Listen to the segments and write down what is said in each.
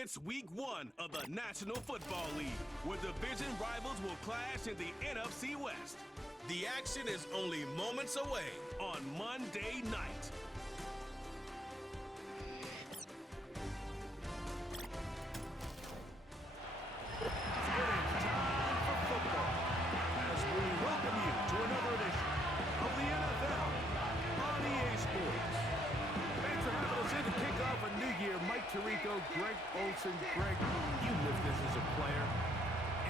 It's week 1 of the National Football League, where division rivals will clash in the NFC West. The action is only moments away on Monday night. It's time for football as we welcome you to another edition of the NFL on EA Sports. Thanks for having us in to kick off a new year. Mike Tirico, Greg Olson. Greg, you lived this as a player.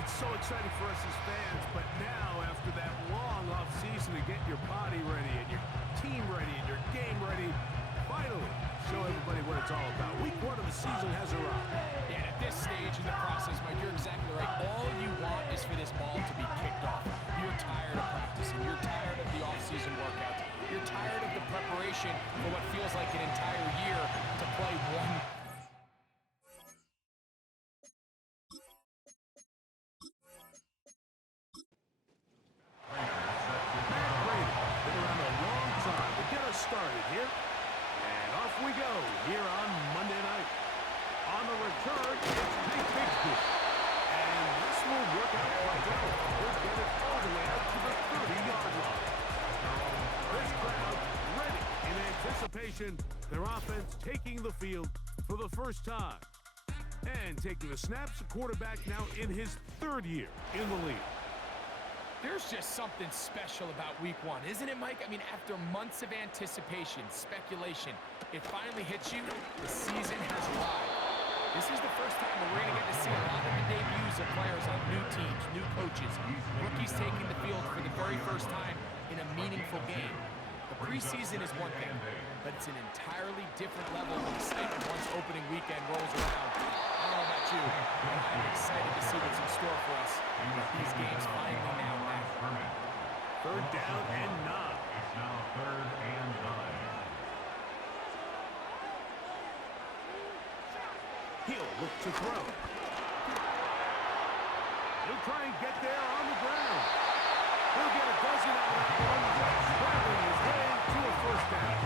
It's so exciting for us as fans, but now after that long offseason to get your body ready and your team ready and your game ready, finally show everybody what it's all about. Week 1 of the season has arrived. And at this stage in the process, Mike, you're exactly right. All you want is for this ball to be kicked off. You're tired of practicing. You're tired of the off-season workouts. You're tired of the preparation for what feels like an entire year to play one. Matt Brady, been around a long time to get us started here. And off we go here on Monday night. On the return, it's Nate Bigsby. And this will work out quite well. He'll get it all the way out to the 30-yard line. This crowd ready in anticipation. Their offense taking the field for the first time. And taking the snaps, the quarterback now in his 3rd year in the league. There's just something special about week 1, isn't it, Mike? I mean, after months of anticipation, speculation, it finally hits you. The season has arrived. This is the first time that we're going to get to see a lot of the debuts of players on new teams, new coaches, rookies taking the field for the very first time in a meaningful game. The preseason is one thing, but it's an entirely different level of excitement once opening weekend rolls around. I don't know about you, but I'm excited to see what's in store for us with these games finally now back. 3rd down and 9. It's now 3rd and 9. He'll look to throw. He'll try and get there on the ground. He'll get a dozen out of that one, scrambling his way to a 1st down.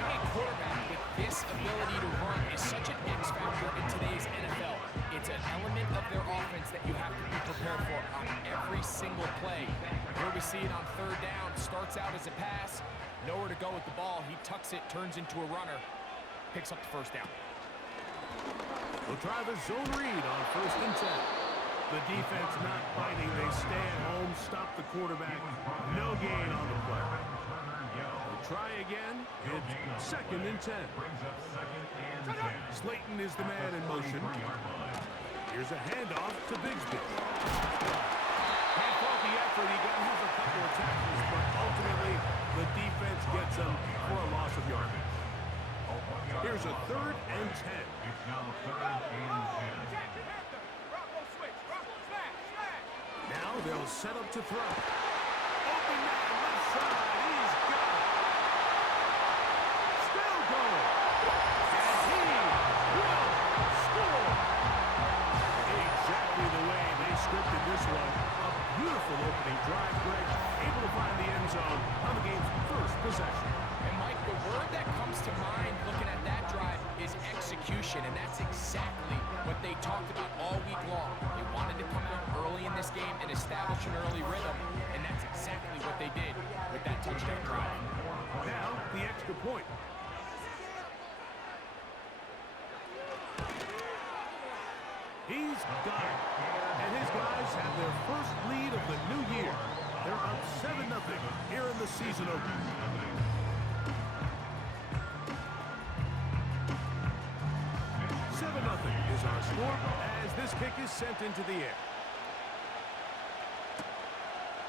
Having a quarterback with this ability to run is such an X factor in today's NFL. It's an element of their offense that you have to be prepared for on every single play. Here we see it on 3rd down. Starts out as a pass. Nowhere to go with the ball. He tucks it, turns into a runner. Picks up the 1st down. We'll try the zone read on 1st and 10. The defense not biting. They stay at home, stop the quarterback. No gain on the play. We'll try again. It's 2nd and 10. Slayton is the man in motion. Here's a handoff to Bigsby. Can't fault the effort. He got him a couple of tackles, but ultimately the defense gets him for a loss of yardage. Here's a 3rd and 10. It's now 3rd and 10. Now they'll set up to throw. Open man, left side. He's got it. Still going. And he will score. Exactly the way they scripted this one. A beautiful opening drive, Greg. Able to find the end zone on the game's 1st possession. And Mike, the word that comes to mind looking at that drive is execution, and that's exactly what they talked about all week long. They wanted to come out early in this game and establish an early rhythm, and that's exactly what they did with that touchdown drive. Now, the extra point. He's got it. And his guys have their first lead of the new year. They're up 7-0 here in the season opener. 7-0 is our score as this kick is sent into the air.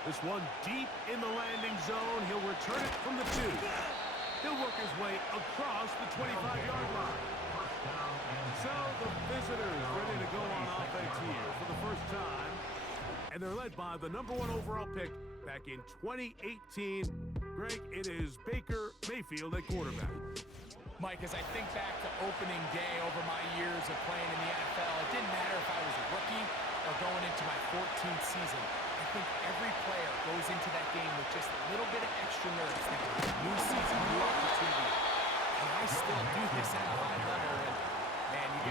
This one deep in the landing zone. He'll return it from the 2. He'll work his way across the 25-yard line. So the visitors ready to go on offense here for the first time. And they're led by the #1 overall pick back in 2018. Greg, it is Baker Mayfield at quarterback. Mike, as I think back to opening day over my years of playing in the NFL, it didn't matter if I was a rookie or going into my 14th season. I think every player goes into that game with just a little bit of extra nerves. New season, new opportunity. And I still do this at a high level. And man, you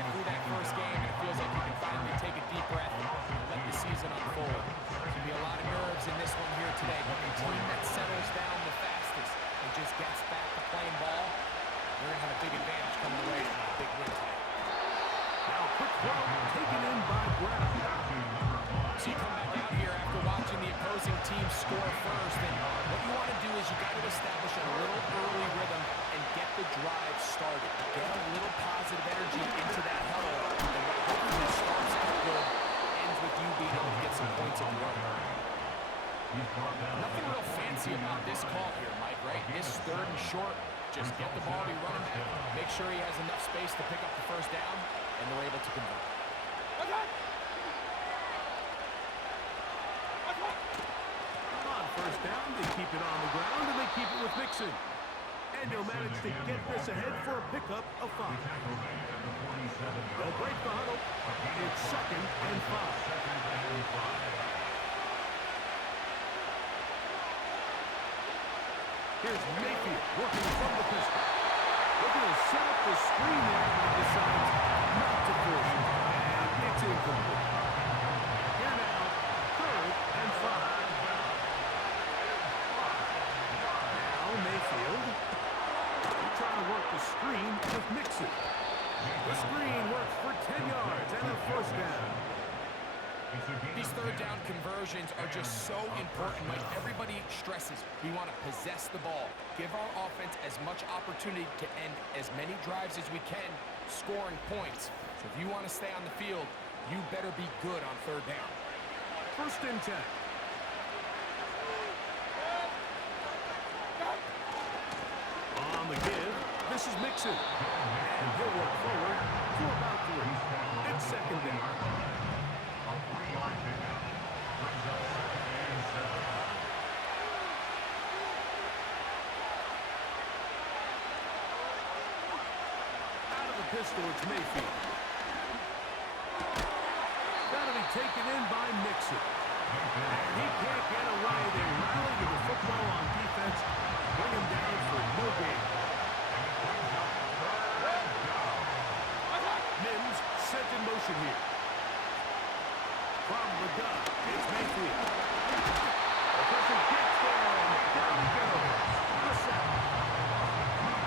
short. Just get the ball to run him back. Make sure he has enough space to pick up the first down, and they're able to convert. On first down, they keep it on the ground, and they keep it with Mixon. And they'll manage to get this ahead for a pickup of 5. They'll break the huddle. It's 2nd and 5. Here's Mayfield working from the pistol. Looking to set up the screen there, but he decides not to force it. And it's incomplete. Here now, 3rd and 5. Now Mayfield trying to work the screen with Mixon. The screen works for 10 yards and a first down. These third down conversions are just so important. Like everybody stresses, we want to possess the ball. Give our offense as much opportunity to end as many drives as we can, scoring points. So if you want to stay on the field, you better be good on third down. 1st and 10. On the give, this is Mixon. And he'll work forward for about 3. It's 2nd down. Out of the pistol, it's Mayfield. That'll be taken in by Mixon. And he can't get away. They rally to the football on defense. Bring him down for no gain. Mims set in motion here. From the gun, it's Mayfield. The pressure gets there, and down he goes. The sack.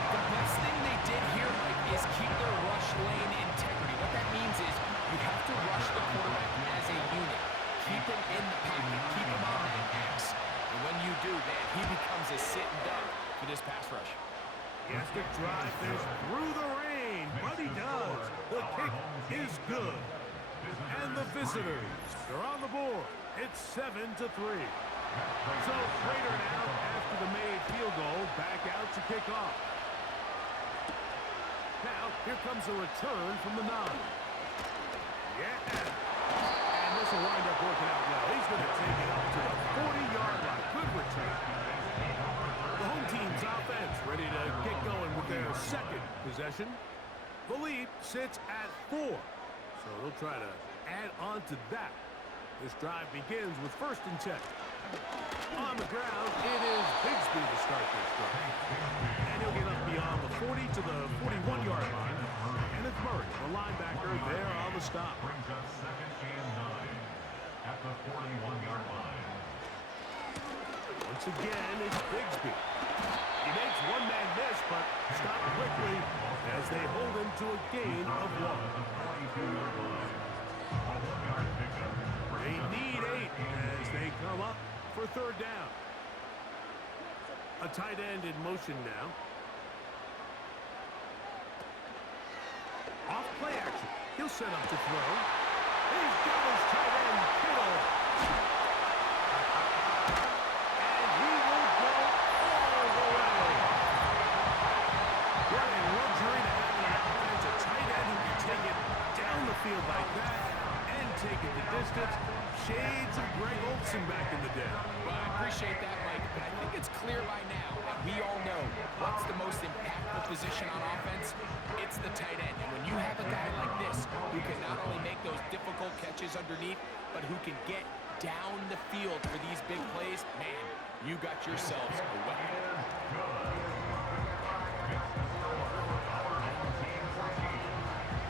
The best thing they did here, Mike, is keep their rush lane integrity. What that means is you have to rush the quarterback as a unit. Keep him in the pocket. Keep him on that X. And when you do, man, he becomes a sit and duck for this pass rush. He has to drive this through the rain, but he does. The kick is good. And the visitors are on the board. It's 7-3. So Raider now, after the made field goal, back out to kick off. Now, here comes a return from the 9. Yeah. And this will wind up working out well. He's going to take it up to the 40-yard line. Good return. The home team's offense ready to get going with their 2nd possession. The lead sits at 4. So they'll try to add on to that. This drive begins with 1st and 10. On the ground, it is Bigsby to start this drive. And he'll get up beyond the 40 to the 41-yard line. And it's Murray, the linebacker, there on the stop. Brings up 2nd and 9 at the 41-yard line. Once again, it's Bigsby. He makes one man miss, but stopped quickly as they hold him to a gain of 1. They need 8 as they come up for 3rd down. A tight end in motion now. Off play action. He'll set up to throw. He's got his tight end, Kittle. And he will go all the way. What a luxury to have in that offense. A tight end who can take it down the field like that and take it the distance. Shades of Greg Olsen back in the day. Well, I appreciate that, Mike, but I think it's clear by now that we all know what's the most impactful position on offense. It's the tight end. And when you have a guy like this who can not only make those difficult catches underneath, but who can get down the field for these big plays, man, you got yourselves a weapon.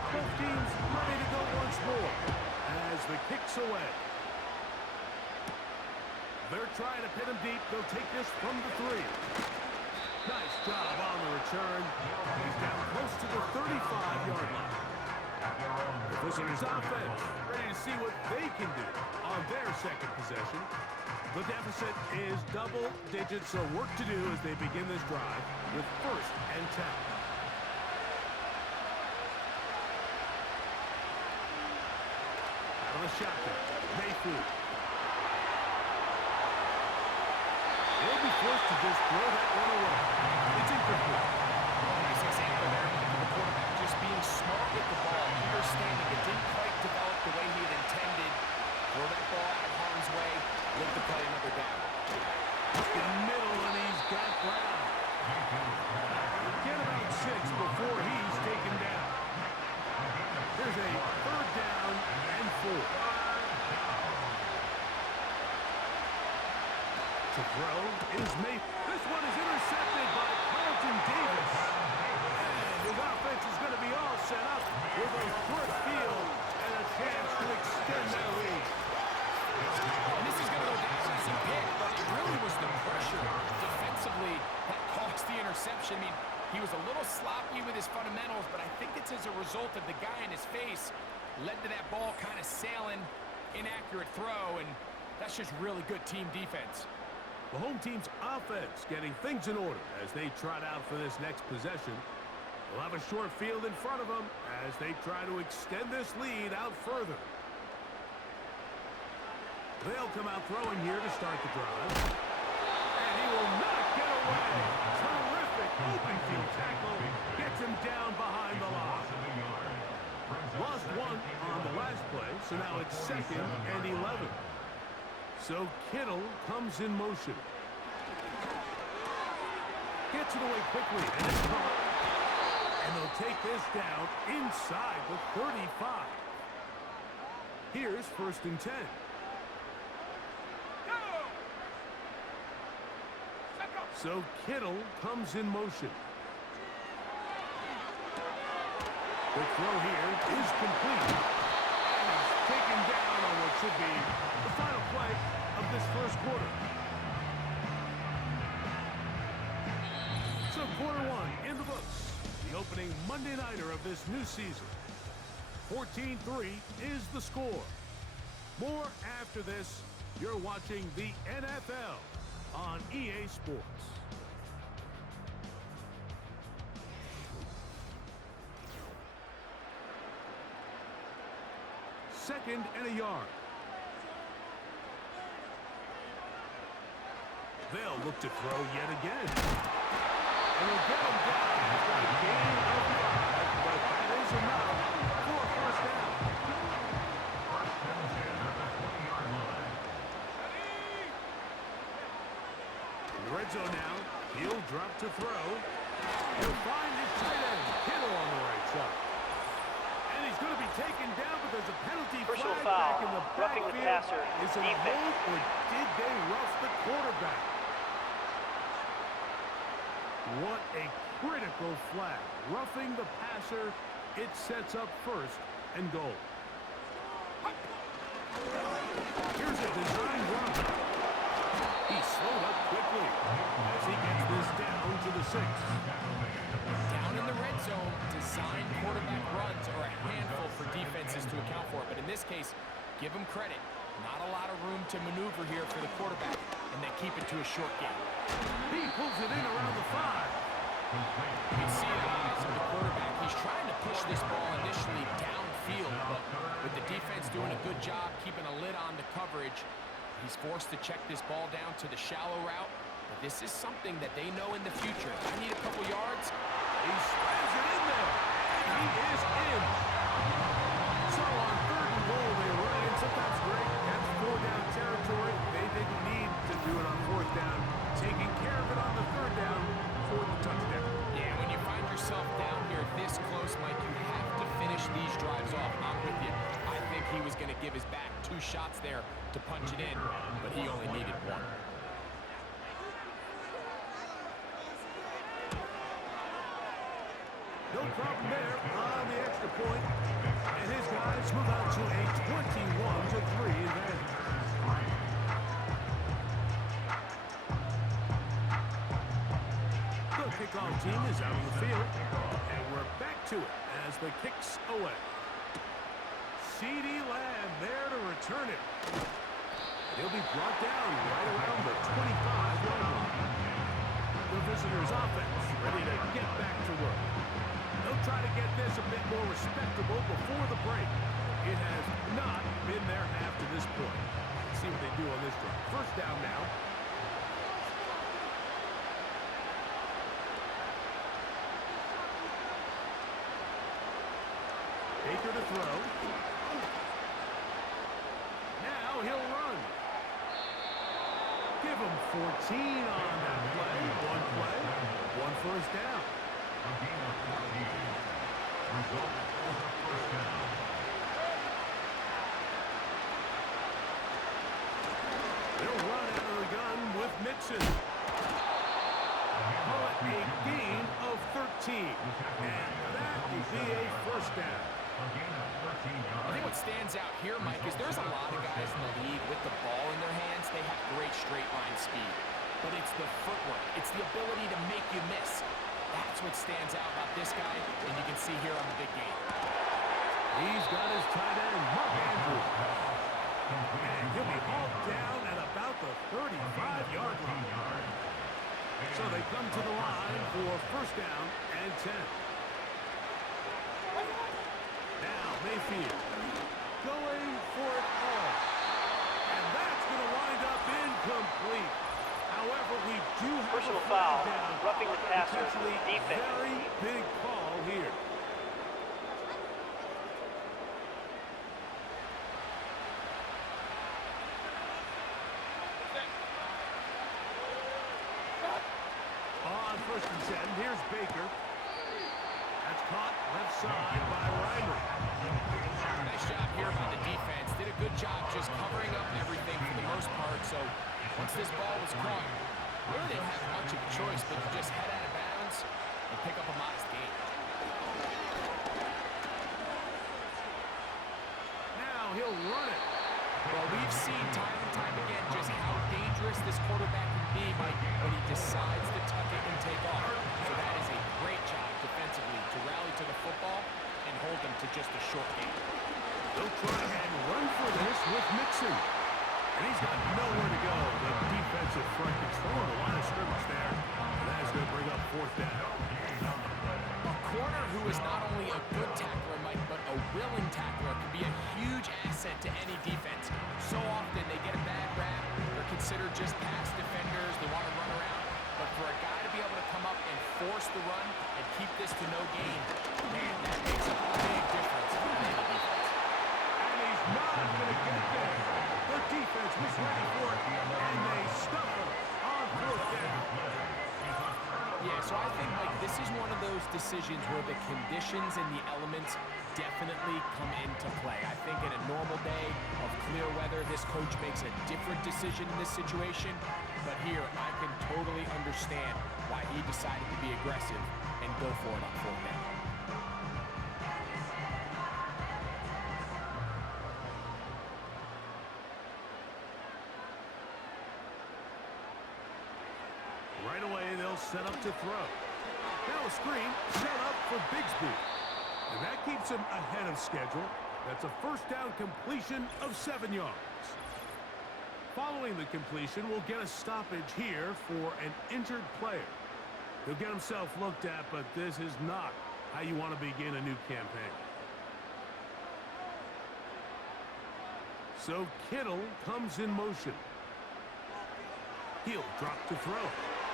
Both teams ready to go once more as the kick's away. They're trying to pin him deep. They'll take this from the 3. Nice job on the return. He's down close to the 35-yard line. The visitors' offense ready to see what they can do on their 2nd possession. The deficit is double digits, so work to do as they begin this drive with 1st and 10. Out of the shotgun, Mayfield. They'll be forced to just throw that one away. It's comfortably. Nice example there, Mike, of the quarterback just being smart with the ball, understanding it didn't quite develop the way he had intended. Throw that ball out of harm's way, look to play another down. In the middle, and he's got ground. Get about 6 before he's taken down. Here's a 3rd down and 4. To throw is made. This one is intercepted by Carlton Davis. And his offense is going to be all set up with a good field and a chance to extend that lead. And this is going to go down as a pick, but it really was the pressure defensively that caused the interception. I mean, he was a little sloppy with his fundamentals, but I think it's as a result of the guy in his face led to that ball kind of sailing, inaccurate throw, and that's just really good team defense. The home team's offense getting things in order as they trot out for this next possession. They'll have a short field in front of them as they try to extend this lead out further. They'll come out throwing here to start the drive. And he will not get away. Terrific open field tackle. Gets him down behind the line. Lost 1 on the last play, so now it's 2nd and 11. So Kittle comes in motion. Gets it away quickly, and it's caught. And they'll take this down inside the 35. Here's 1st and 10. So Kittle comes in motion. The throw here is complete. And he's taken down on what should be the final play of this 1st quarter. So quarter 1 in the books. The opening Monday nighter of this new season. 14-3 is the score. More after this. You're watching the NFL on EA Sports. Second and a yard. They'll look to throw yet again. And they'll get him down after a gain of 5, but that is enough for a 1st down. Red zone now. He'll drop to throw. He'll find his tight end. Kittle on the right side. And he's going to be taken down, but there's a penalty Personal flag foul. back in the Roughing the backfield. passer. Is it a hold, or did they rough the quarterback? What a critical flag. Roughing the passer. It sets up 1st and goal. Here's a design run. He's slowed up quickly as he gets this down to the 6. Down in the red zone, designed quarterback runs are a handful for defenses to account for. But in this case, give him credit. Not a lot of room to maneuver here for the quarterback, and they keep it to a short game. He pulls it in around the 5. You can see the eyes of the quarterback. He's trying to push this ball initially downfield, but with the defense doing a good job keeping a lid on the coverage, he's forced to check this ball down to the shallow route. But this is something that they know in the future. If I need a couple yards, He slams it in there, and he is in. So on 3rd and goal, they run in. Sometimes great. That's 4-down territory. They didn't need to do it on 4th down. Taking care of it on the 3rd down for the touchdown. yeah, when you find yourself down here this close, Mike, you have to finish these drives off. I'm with you. I think he was going to give his back 2 shots there to punch it in, but he only needed 1. No problem there on the extra point. And his guys move out to a 21-3 advantage. The kickoff team is out on the field. And we're back to it as the kick's away. CeeDee Lamb there to return it. And he'll be brought down right around the 25-yard line. The visitors' offense ready to get back to work. They'll try to get this a bit more respectable before the break. It has not been their half to this point. Let's see what they do on this drive. 1st down now. Baker to throw. Now he'll run. Give him 14 on that play. One play, one first down. A gain of 14. Result was a first down. They'll run out of the gun with Mixon. Call it a gain of 13. And that will be a first down. A gain of 13 yards. I think what stands out here, Mike, is there's a lot of guys in the league with the ball in their hands. They have great straight line speed. But it's the footwork. It's the ability to make you miss. That's what stands out about this guy, and you can see here on the big game. He's got his tight end, Mark Andrews. And he'll be hauled down at about the 35-yard line. So they come to the line for first down and 10. Now Mayfield going for it all. And that's going to wind up incomplete. However, we do have Personal a foul, flag down. roughing the passer, Potentially defense. very big call here. On first and 10, here's Baker. That's caught left side by Reimer. Nice job here by the defense. Did a good job just covering up everything for the most part. So once this ball was caught, really didn't have much of a choice but to just head out of bounds and pick up a modest gain. Now he'll run it. Well, we've seen time and time again just how dangerous this quarterback can be, Mike, when he decides to tuck it and take off. So that is a great job defensively to rally to the football and hold them to just a short gain. They'll try and run for this with Mixon. And he's got nowhere to go. The defensive front controlling the line of scrimmage there. And that is going to bring up fourth down. A corner who is not only a good tackler, Mike, but a willing tackler can be a huge asset to any defense. So often they get a bad rap. They're considered just pass defenders. They want to run around. But for a guy to be able to come up and force the run and keep this to no gain, man, that makes a big difference in any defense. And he's not going to get there. The defense was ready for it, and they stuff him on fourth down. Yeah, so I think, Mike, this is one of those decisions where the conditions and the elements definitely come into play. I think in a normal day of clear weather, this coach makes a different decision in this situation. But here, I can totally understand why he decided to be aggressive and go for it on fourth down. Right away, they'll set up to throw. Now a screen set up for Bigsby. And that keeps him ahead of schedule. That's a first down completion of 7 yards. Following the completion, we'll get a stoppage here for an injured player. He'll get himself looked at, but this is not how you want to begin a new campaign. So Kittle comes in motion. He'll drop to throw.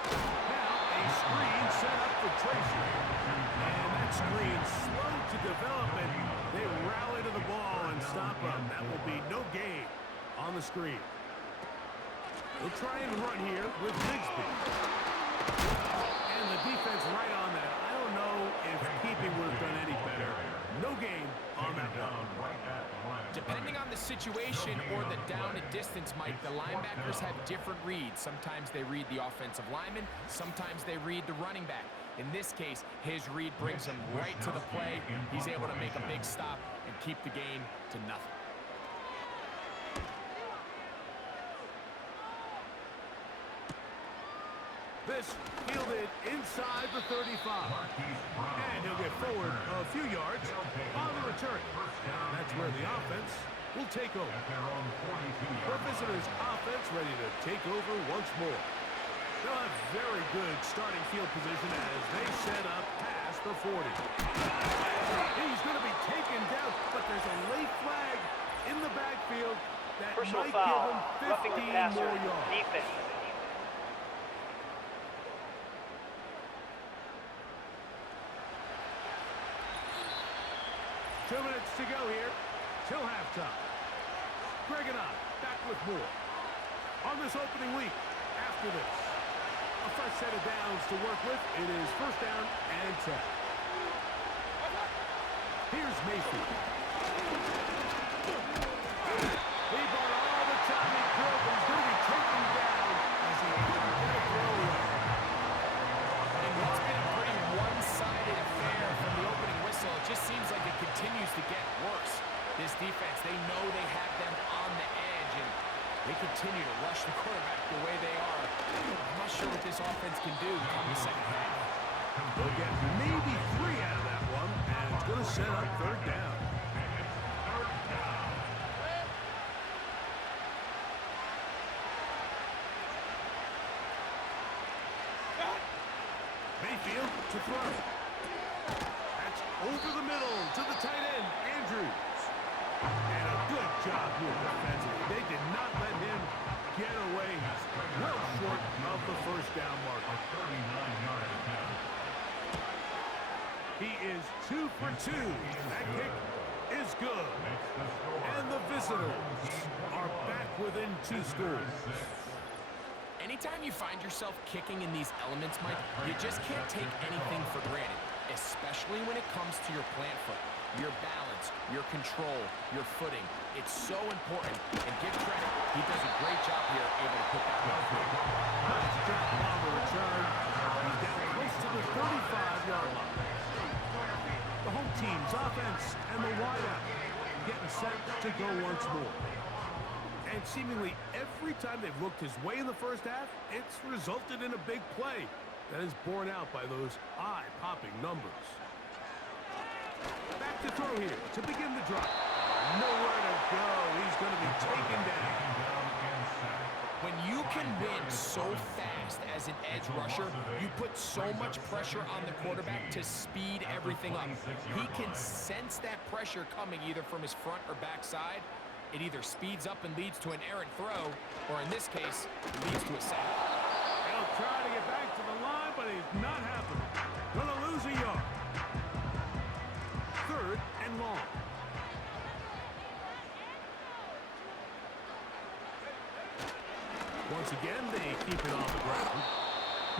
Now a screen set up for Tracy. And that screen slow to develop, and they rally to the ball and stop him. That will be no gain on the screen. They'll try and run here with Bigsby. And the defense right on that. I don't know if keeping would have done any better. No gain on that one. Depending on the situation or the down and distance, Mike, the linebackers have different reads. Sometimes they read the offensive lineman. Sometimes they read the running back. In this case, his read brings him right to the play. He's able to make a big stop and keep the gain to nothing. This fielded inside the 35. And he'll get forward a few yards on the return. That's where the offense will take over. The visitors' offense ready to take over once more. They'll have very good starting field position as they set up past the 40. He's going to be taken down, but there's a late flag in the backfield that Personal might foul, give roughing him 15 the passer, more yards. defense. 2 minutes to go here till halftime. Greg and I back with more on this opening week. After this, a fresh set of downs to work with. It is first down and 10. Here's Mayfield. He brought all the time he could, but he's going to be taken down as he couldn't get a throw away. And what's been a pretty one-sided affair from the opening whistle, it just seems like it continues to get worse. This defense, they know they have them on the edge, and they continue to rush the quarterback the way they are. I'm not sure what this offense can do come the second half. They'll get maybe 3 out of that one, and it's going to set up third down. Mayfield to throw. That's over the middle to the tight end, Andrews. And a good job here defensively. They did not let him get away. He's well short of the first down marker. 39-yard attempt. He is 2 for 2. That kick is good. And the visitors are back within 2 scores. Anytime you find yourself kicking in these elements, Mike, you just can't take anything for granted, especially when it comes to your plant foot, your balance, your control, your footing. It's so important, and give credit. He does a great job here able to put that one through. Nice drop on the return. He's down close to the 35-yard line. The home team's offense and the wideout getting set to go once more. And seemingly every time they've looked his way in the first half, it's resulted in a big play that is borne out by those eye-popping numbers. Back to throw here to begin the drive. Nowhere to go. He's going to be taken down. When you can win so fast as an edge rusher, you put so much pressure on the quarterback to speed everything up. He can sense that pressure coming either from his front or back side. It either speeds up and leads to an errant throw, or in this case, leads to a sack. He'll try to get back to the line, but he's not happening. Gonna lose a yard. 3rd and long. Once again, they keep it on the ground.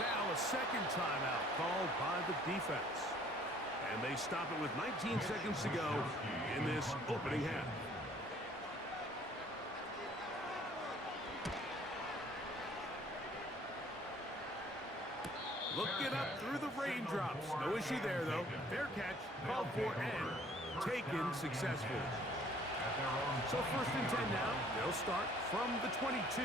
Now a second timeout called by the defense. And they stop it with 19 seconds to go in this opening half. Looking up through the raindrops. No issue there, though. Fair catch, called for, and taken successfully. So 1st and 10 now. They'll start from the 22.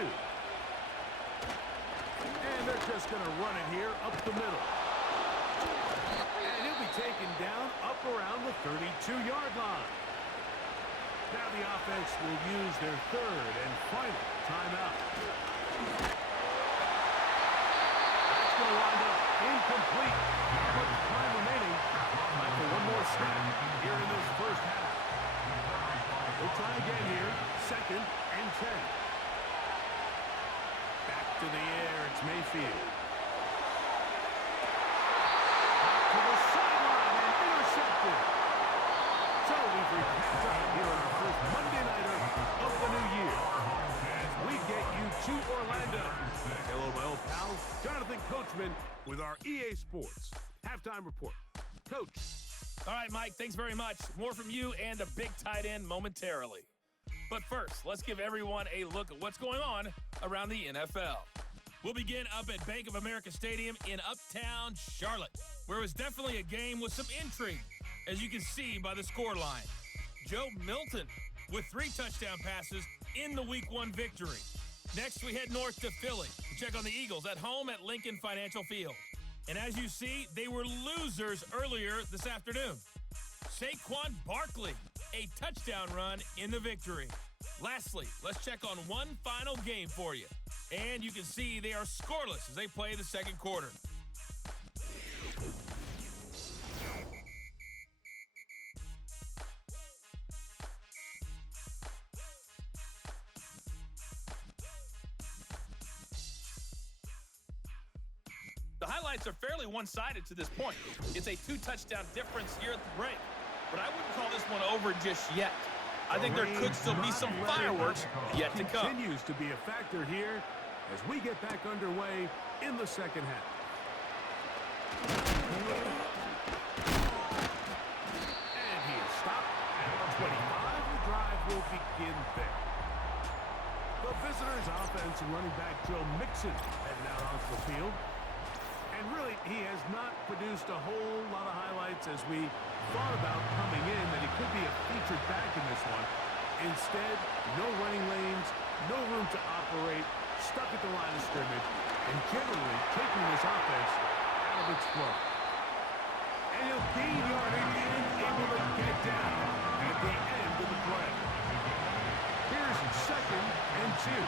And they're just going to run it here up the middle. And he'll be taken down up around the 32-yard line. Now the offense will use their 3rd and final timeout. That's going to wind up incomplete. Not much time remaining. Time for one more snap here in this first half. We'll try again here. 2nd and 10. Back to the air. It's Mayfield. Back to the sideline and intercepted. So we've reached halftime here on our first Monday nighter of the new year. As we get you to Orlando. Hello, my old pal, Jonathan Coachman with our EA Sports halftime report. Coach. All right, Mike, thanks very much. More from you and the big tight end momentarily. But first, let's give everyone a look at what's going on around the NFL. We'll begin up at Bank of America Stadium in Uptown Charlotte, where it was definitely a game with some intrigue, as you can see by the scoreline. Joe Milton with 3 touchdown passes in the Week 1 victory. Next, we head north to Philly to check on the Eagles at home at Lincoln Financial Field. And as you see, they were losers earlier this afternoon. Saquon Barkley, a touchdown run in the victory. Lastly, let's check on one final game for you. And you can see they are scoreless as they play the second quarter. The highlights are fairly one-sided to this point. It's a 2-touchdown difference here at the break. but I wouldn't call this one over just yet. I think there could still be some fireworks yet to come. Continues to be a factor here as we get back underway in the second half. And he is stopped at the 25. The drive will begin there. The visitors' offense and running back Joe Mixon heading out onto the field. And really, he has not produced a whole lot of highlights as we thought about coming in that he could be a featured back in this one. Instead, no running lanes, no room to operate, stuck at the line of scrimmage, and generally taking this offense out of its flow. And he'll gain yardage and able to get down at the end of the play. Here's 2nd and 2.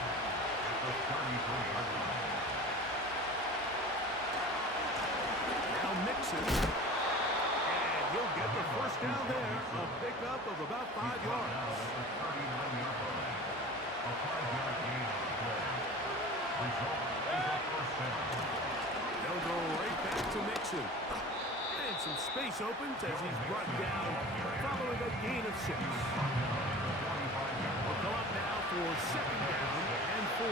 Now Mixon. And he'll get the first down there. A pickup of about 5 yards. They'll go right back to Mixon. And some space opens as he's brought down following a gain of 6. We'll come up now for 2nd down and 4.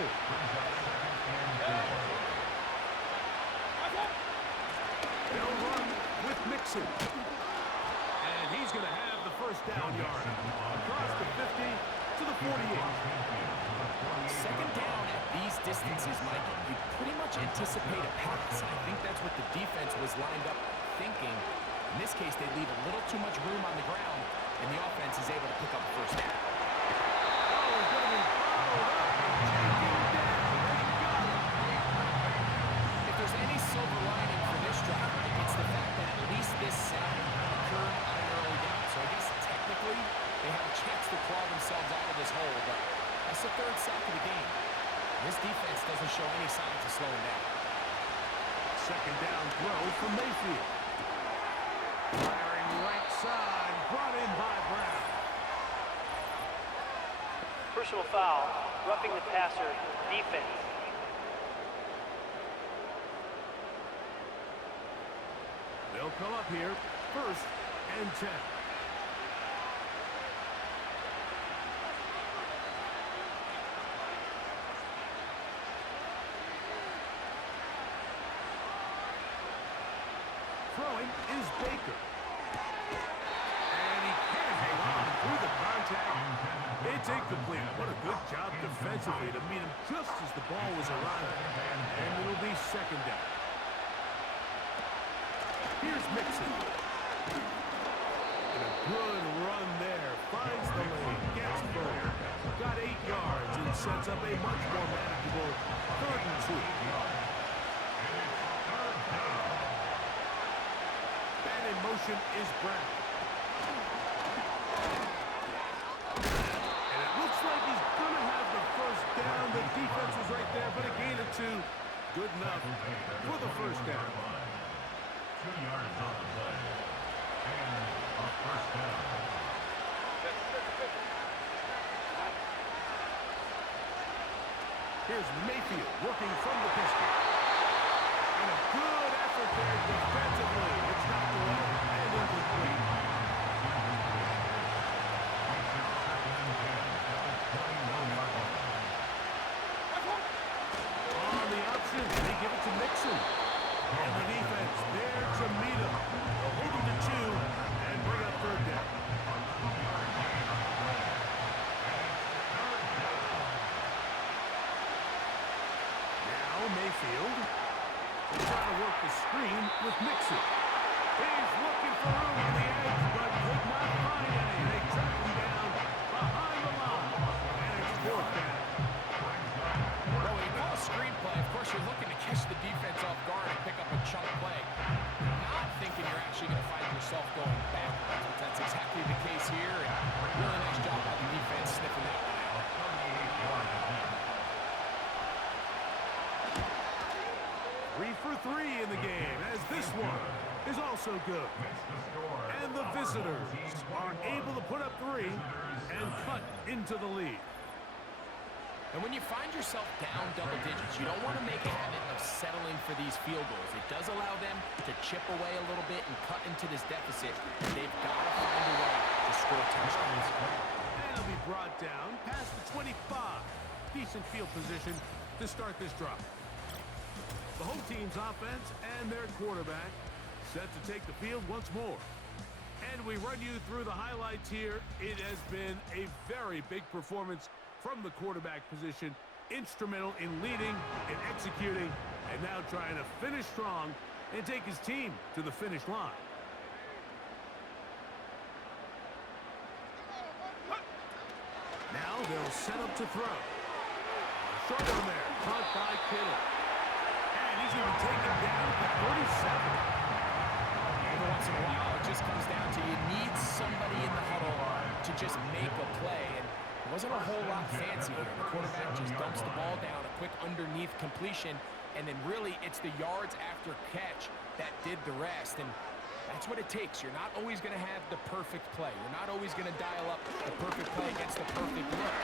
They'll run with Mixon. And he's going to have the first down yard. Across the 50 to the 48. 2nd down at these distances, Mike, you pretty much anticipate a pass. I think that's what the defense was lined up thinking. In this case, they leave a little too much room on the ground, and the offense is able to pick up the first down. If there's any silver lining for this drive, Mike, it's the fact that at least this sack occurred on an early down. So I guess technically they have a chance to claw themselves out of this hole, but that's the 3rd sack of the game. This defense doesn't show any signs of slowing down. 2nd down throw from Mayfield. Firing right side, brought in by Brown. Personal foul, roughing the passer, defense. They'll come up here, 1st and 10. Throwing is Baker. And he can't hang on through the contact. It's incomplete. What a good job defensively to meet him just as the ball was arriving. And it'll be 2nd down. Here's Mixon. And a good run there. Finds the lane. Gets through. Got 8 yards and sets up a much more manageable 3rd and 2. And in motion is Brown. And it looks like he's going to have the first down. The defense was right there, but a gain of 2. Good enough for the first down. 2 yards on the play. And a first down. Here's Mayfield working from the pistol. And a good effort there defensively. It's knocked away and incomplete. On the option, they give it to Mixon. And the defense there to meet him. They'll hold him to 2 and bring up 3rd down. Now Mayfield trying to work the screen with Mixon. He's looking for room on the edge, but could not find any. They track him down behind the line. And it's 4th down. Well, when you call a screenplay, of course you're looking to catch the defense off guard and pick up a chunk play. Not thinking you're actually going to find yourself going backwards. That's exactly the case here, and really nice job by the defense sniffing that one out. 3 for 3 in the game, as this one is also good. And the visitors are able to put up 3 and cut into the lead. And when you find yourself down double digits, you don't want to make a habit of settling for these field goals. It does allow them to chip away a little bit and cut into this deficit. They've got to find a way to score touchdowns. And it'll be brought down past the 25. Decent field position to start this drive. The whole team's offense and their quarterback set to take the field once more. And we run you through the highlights here. It has been a very big performance from the quarterback position. Instrumental in leading and executing, and now trying to finish strong and take his team to the finish line. Now they'll set up to throw. Short one there, caught by Kittle. And he's going to be taken down at 37. Every once in a while, it just comes down to you need somebody in the huddle to just make a play. And it wasn't a whole lot fancy here. The quarterback just dumps the ball down, a quick underneath completion, and then really it's the yards after catch that did the rest. And that's what it takes. You're not always going to have the perfect play. You're not always going to dial up the perfect play against the perfect look.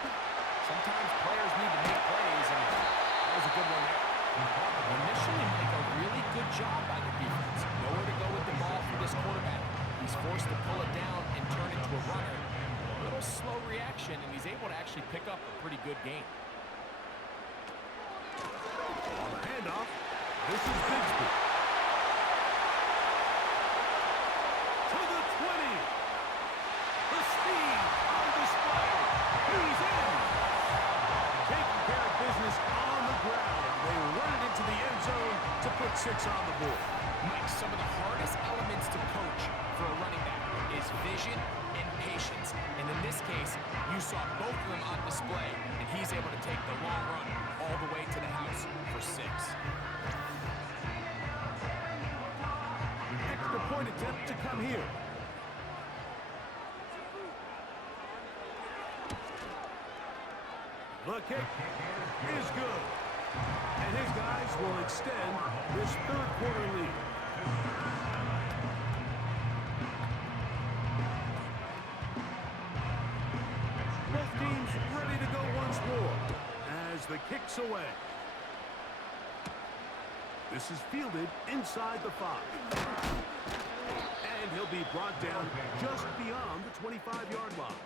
Sometimes players need to make plays, and that was a good one there. Initially, make a really good job by the defense. Nowhere to go with the ball for this quarterback. He's forced to pull it down and turn it to a runner. A little slow reaction, and he's able to actually pick up a pretty good game. On the handoff, this is Bigsby. To the 20. The speed on display. He's in. Taking care of business on the ground. They run it into the end zone to put 6 on the board. Mike, some of the hardest elements to coach for a running back is vision and patience. And in this case, you saw both of them on display, and he's able to take the long run all the way to the house for 6. Extra point attempt to come here. The kick is good. And his guys will extend this third quarter lead. Both teams ready to go once more as the kick's away. This is fielded inside the 5. And he'll be brought down just beyond the 25-yard line.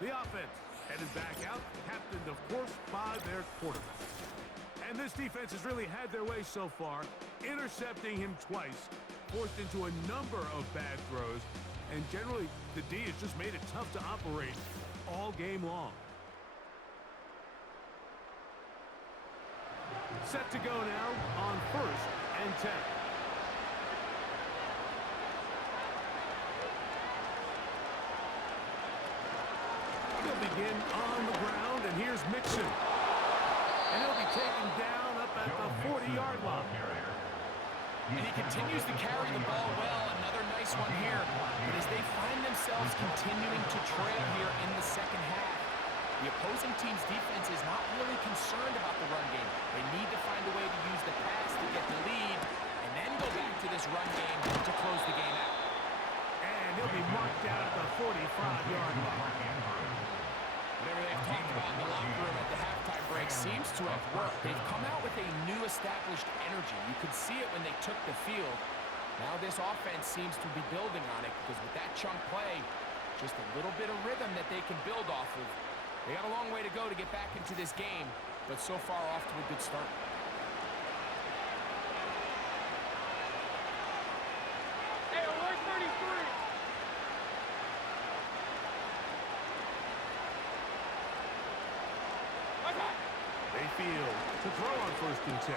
The offense headed back out, captained, of course, by their quarterback. And this defense has really had their way so far, intercepting him twice, forced into a number of bad throws, and generally the D has just made it tough to operate all game long. Set to go now on 1st and 10. He'll begin on the ground, and here's Mixon. And he'll be taken down up at the 40-yard line. And he continues to carry the ball well. Another nice one here. But as they find themselves continuing to trail here in the second half, the opposing team's defense is not really concerned about the run game. They need to find a way to use the pass to get the lead and then go back to this run game to close the game out. And he'll be marked down at the 45-yard line. Whatever they've talked about in the locker room at the halftime break seems to have worked. They've come out with a new established energy. You could see it when they took the field. Now this offense seems to be building on it because with that chunk play, just a little bit of rhythm that they can build off of. They got a long way to go to get back into this game, but so far off to a good start. Hey, alert 33. Mayfield to throw on 1st and 10.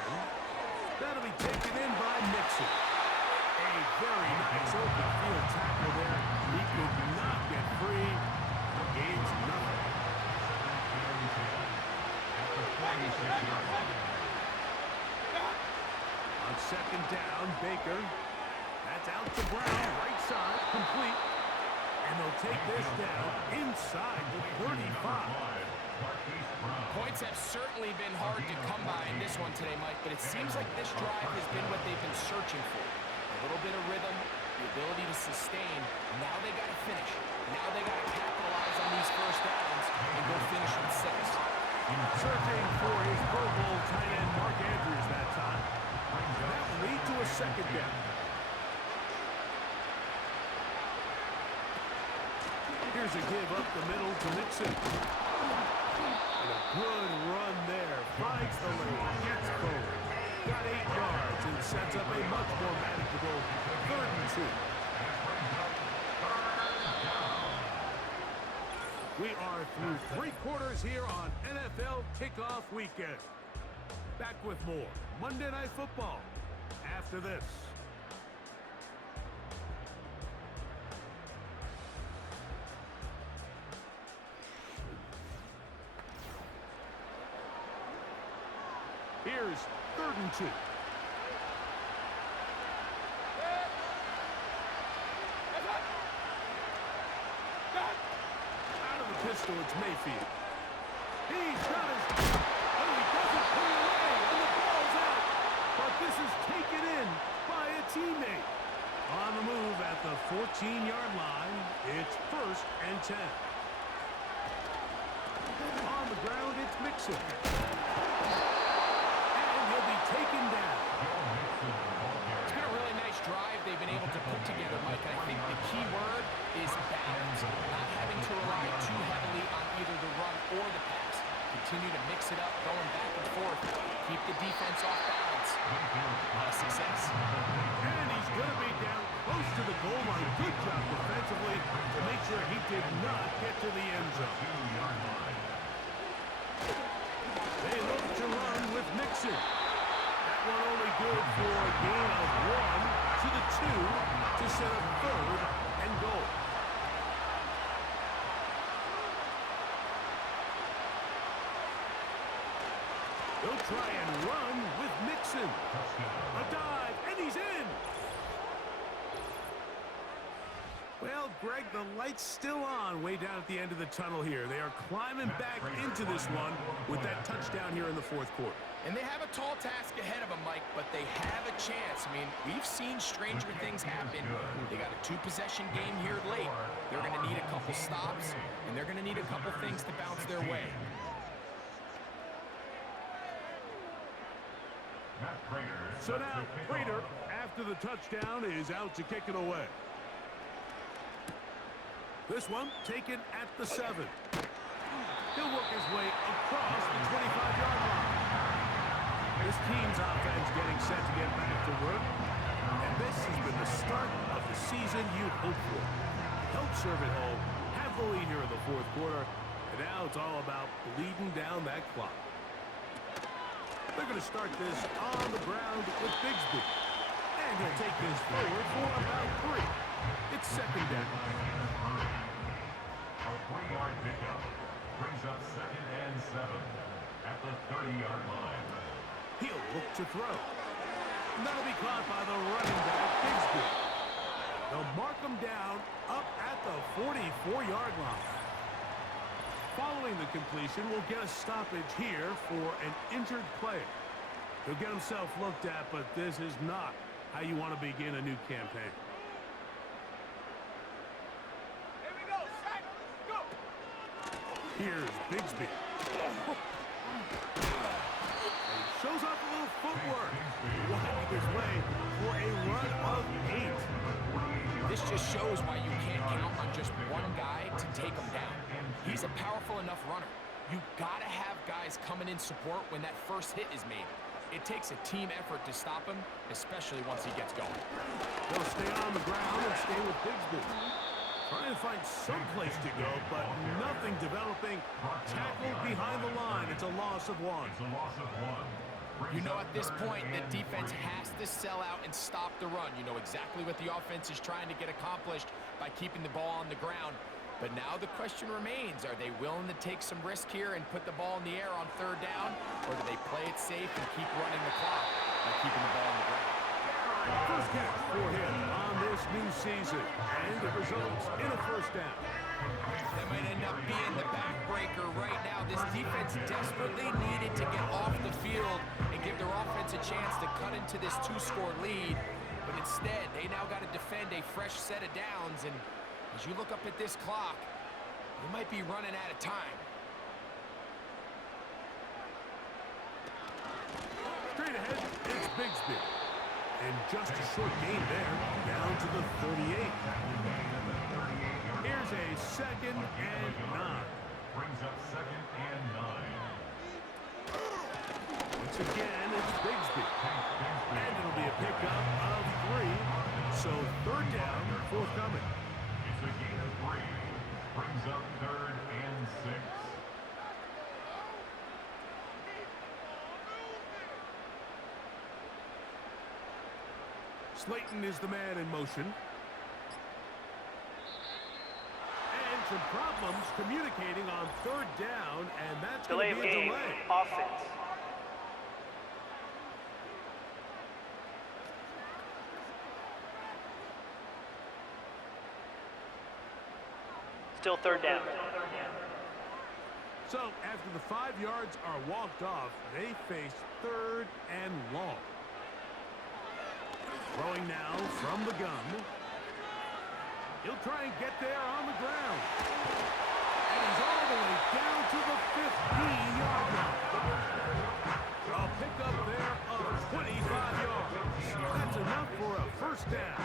That'll be taken in by Mixon. A very nice open field tackle there. He could not get free. Gains nothing. On 2nd down, Baker. That's out to Brown, right side, complete. And they'll take this down inside the 35. Points have certainly been hard to come by in this one today, Mike, but it seems like this drive has been what they've been searching for. A little bit of rhythm, the ability to sustain. Now they got to finish. Now they got to capitalize on these first downs and go finish with 6. Here's a give up the middle to Nixon. And a good run there. Finds the lane. Gets forward. Got 8 yards and sets up a much more manageable 3rd and 2. We are through 3 quarters here on NFL Kickoff Weekend. Back with more Monday Night Football after this. Here's 3rd and 2. Out of the pistol, it's Mayfield. He's got his... Oh, he doesn't pull away, and the ball's out. But this is taken in by a teammate. On the move at the 14-yard line, it's 1st and 10. On the ground, it's Mixon. Taken down. It's been a really nice drive they've been able to put together, Mike. I think the key word is balance. Not having to rely too heavily on either the run or the pass. Continue to mix it up, going back and forth. Keep the defense off balance. A lot of success. And he's going to be down close to the goal line. Good job defensively to make sure he did not get to the end zone. They look to run with Mixon. One only good for a gain of 1 to the 2 to set up 3rd and goal. They'll try and run with Mixon. A dive, and he's in. Well, Greg, the light's still on way down at the end of the tunnel here. They are climbing back into this one with that touchdown here in the 4th quarter. And they have a tall task ahead of them, Mike, but they have a chance. I mean, we've seen stranger things happen. They got a 2-possession game here late. They're going to need a couple stops, and they're going to need a couple things to bounce their way. So now, Prater, after the touchdown, is out to kick it away. This one taken at the 7. He'll work his way across the 25-yard line. This team's offense getting set to get back to work. And this has been the start of the season you hope for. Help serve it home, have the lead here in the 4th quarter, and now it's all about bleeding down that clock. They're going to start this on the ground with Bigsby. And he'll take this forward for about 3. It's 2nd down. A 3-yard pickup brings up 2nd and 7 at the 30-yard line. He'll look to throw. And that'll be caught by the running back, Bigsby. They'll mark him down up at the 44-yard line. Following the completion, we'll get a stoppage here for an injured player. He'll get himself looked at, but this is not how you want to begin a new campaign. Here we go, set, go! Here's Bigsby. He shows off a little footwork. Winding his way for a run of 8. This just shows why you can't count on just one guy to take him down. He's a powerful enough runner. You gotta have guys coming in support when that first hit is made. It takes a team effort to stop him, especially once he gets going. They'll stay on the ground and stay with Bigsby. Trying to find some place to go, but nothing developing. Tackled behind the line. It's a loss of 1. It's a loss of 1. You know, at this point, the defense has to sell out and stop the run. You know exactly what the offense is trying to get accomplished by keeping the ball on the ground. But now the question remains, are they willing to take some risk here and put the ball in the air on 3rd down? Or do they play it safe and keep running the clock by keeping the ball on the ground? First catch for him on this new season. And it results in a 1st down. That might end up being the backbreaker right now. This defense desperately needed to get off the field and give their offense a chance to cut into this 2-score lead. But instead, they now got to defend a fresh set of downs. And as you look up at this clock, you might be running out of time. Straight ahead, it's Bigsby. And just a short gain there, down to the 38. Here's a 2nd once again, it's Bigsby. And it'll be a pickup of 3. So third down, forthcoming. It's a gain of 3. Brings up 3rd and 6. Slayton is the man in motion. And some problems communicating on third down, and that's going Delay to of be a game. delay. Offense. Still third down. So after the 5 yards are walked off, they face 3rd and long. Throwing now from the gun. He'll try and get there on the ground. And he's all the way down to the 15-yard line. A pickup there of 25 yards. That's enough for a first down.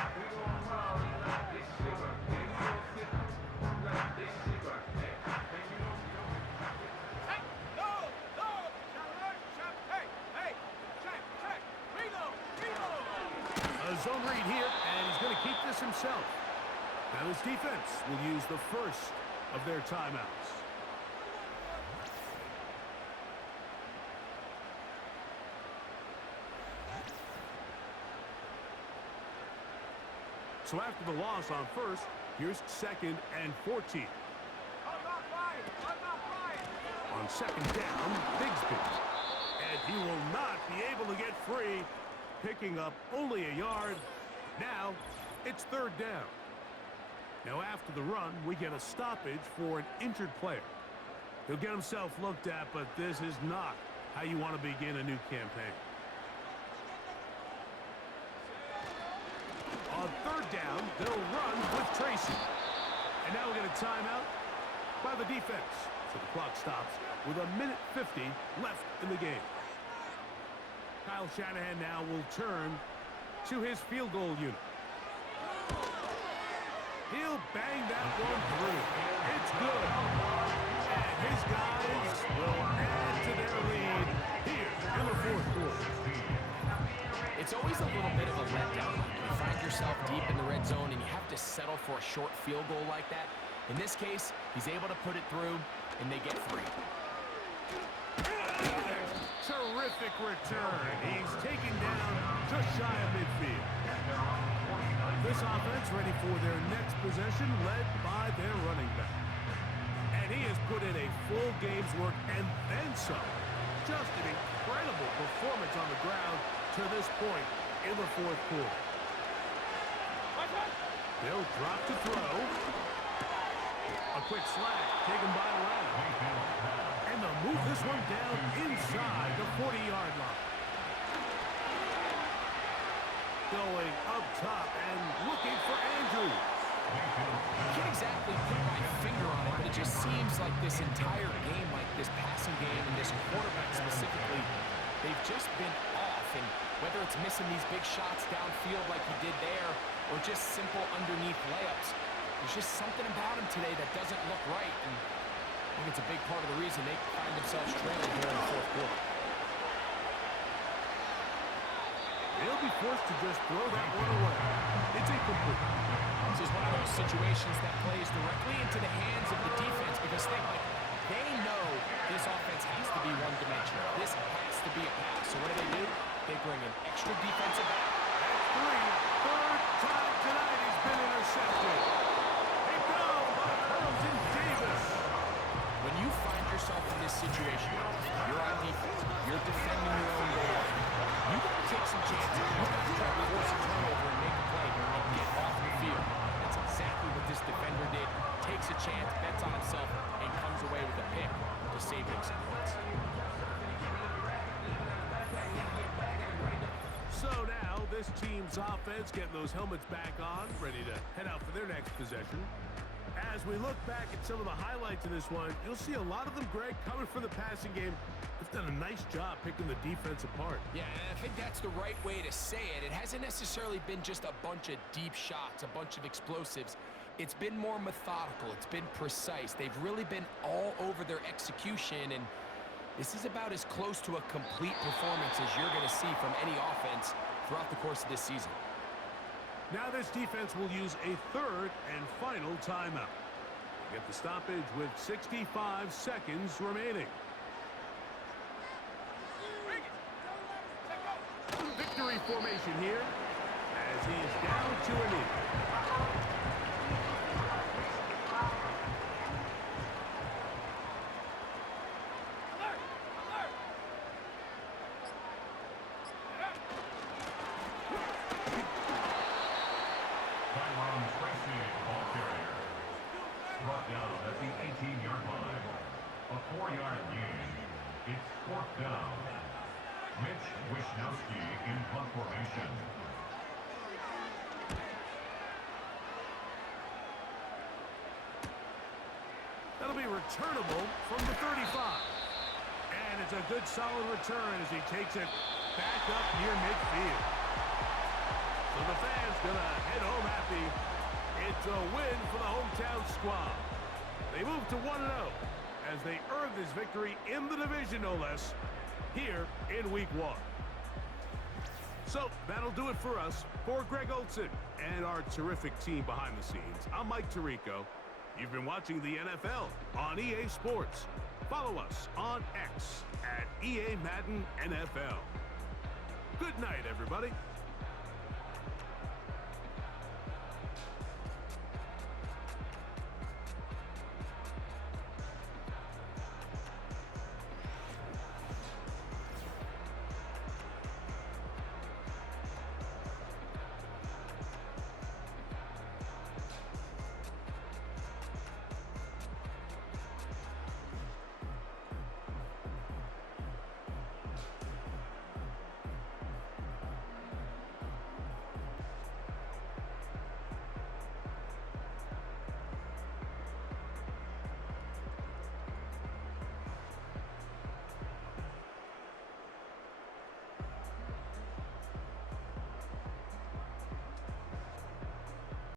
A zone read here, and he's going to keep this himself. Now this defense will use the first of their timeouts. So after the loss on first, here's 2nd and 14. On 2nd down, Bigsby. And he will not be able to get free, picking up only a yard. Now it's 3rd down. Now after the run, we get a stoppage for an injured player. He'll get himself looked at, but this is not how you want to begin a new campaign. On 3rd down, they'll run with Tracy. And now we get a timeout by the defense. So the clock stops with 1:50 left in the game. Kyle Shanahan now will turn to his field goal unit. He'll bang that one through. It's good. And his guys will add to their lead here in the 4th quarter. It's always a little bit of a letdown. You find yourself deep in the red zone and you have to settle for a short field goal like that. In this case, he's able to put it through, and they get free. Terrific return. He's taken down just shy of midfield. This offense ready for their next possession, led by their running back. And he has put in a full game's work and then some. Just an incredible performance on the ground to this point in the 4th quarter. They'll drop to throw. A quick slack taken by Lamb. And they'll move this one down inside the 40-yard line. Going up top and looking for Andrews. I can't exactly put my finger on it, but it just seems like this entire game, like this passing game and this quarterback specifically, they've just been off. And whether it's missing these big shots downfield like he did there or just simple underneath layups, there's just something about him today that doesn't look right. And I think it's a big part of the reason they find themselves trailing here in the 4th quarter. They'll be forced to just throw that one away. It's incomplete. This is one of those situations that plays directly into the hands of the defense because they know this offense has to be one-dimensional. This has to be a pass. So what do? They bring an extra defensive back. That's 3. 3rd time tonight he's been intercepted. Picked off by Carlton Davis. When you find yourself in this situation, you're on defense, you're defending your own goal. You got to take some chances. You got to try to force a turnover and make a play and get off the field. That's exactly what this defender did. Takes a chance, bets on himself, and comes away with a pick to save him some points. So now this team's offense getting those helmets back on, ready to head out for their next possession. As we look back at some of the highlights of this one, you'll see a lot of them, Greg, coming from the passing game. They've done a nice job picking the defense apart. Yeah, and I think that's the right way to say it. It hasn't necessarily been just a bunch of deep shots, a bunch of explosives. It's been more methodical. It's been precise. They've really been all over their execution, and This is about as close to a complete performance as you're going to see from any offense throughout the course of this season. Now this defense will use a third and final timeout. They get the stoppage with 65 seconds remaining. Victory formation here as he is down to a knee. Brought down at the 18-yard line. A 4-yard gain. It's 4th down. Mitch Wishnowsky in punt formation. That'll be returnable from the 35. And it's a good solid return as he takes it back up near midfield. So the fans gonna head home happy. It's a win for the hometown squad. They move to 1-0 as they earn this victory in the division, no less, here in Week 1. So that'll do it for us. For Greg Olson and our terrific team behind the scenes, I'm Mike Tirico. You've been watching the NFL on EA Sports. Follow us on X at EA Madden NFL. Good night, everybody.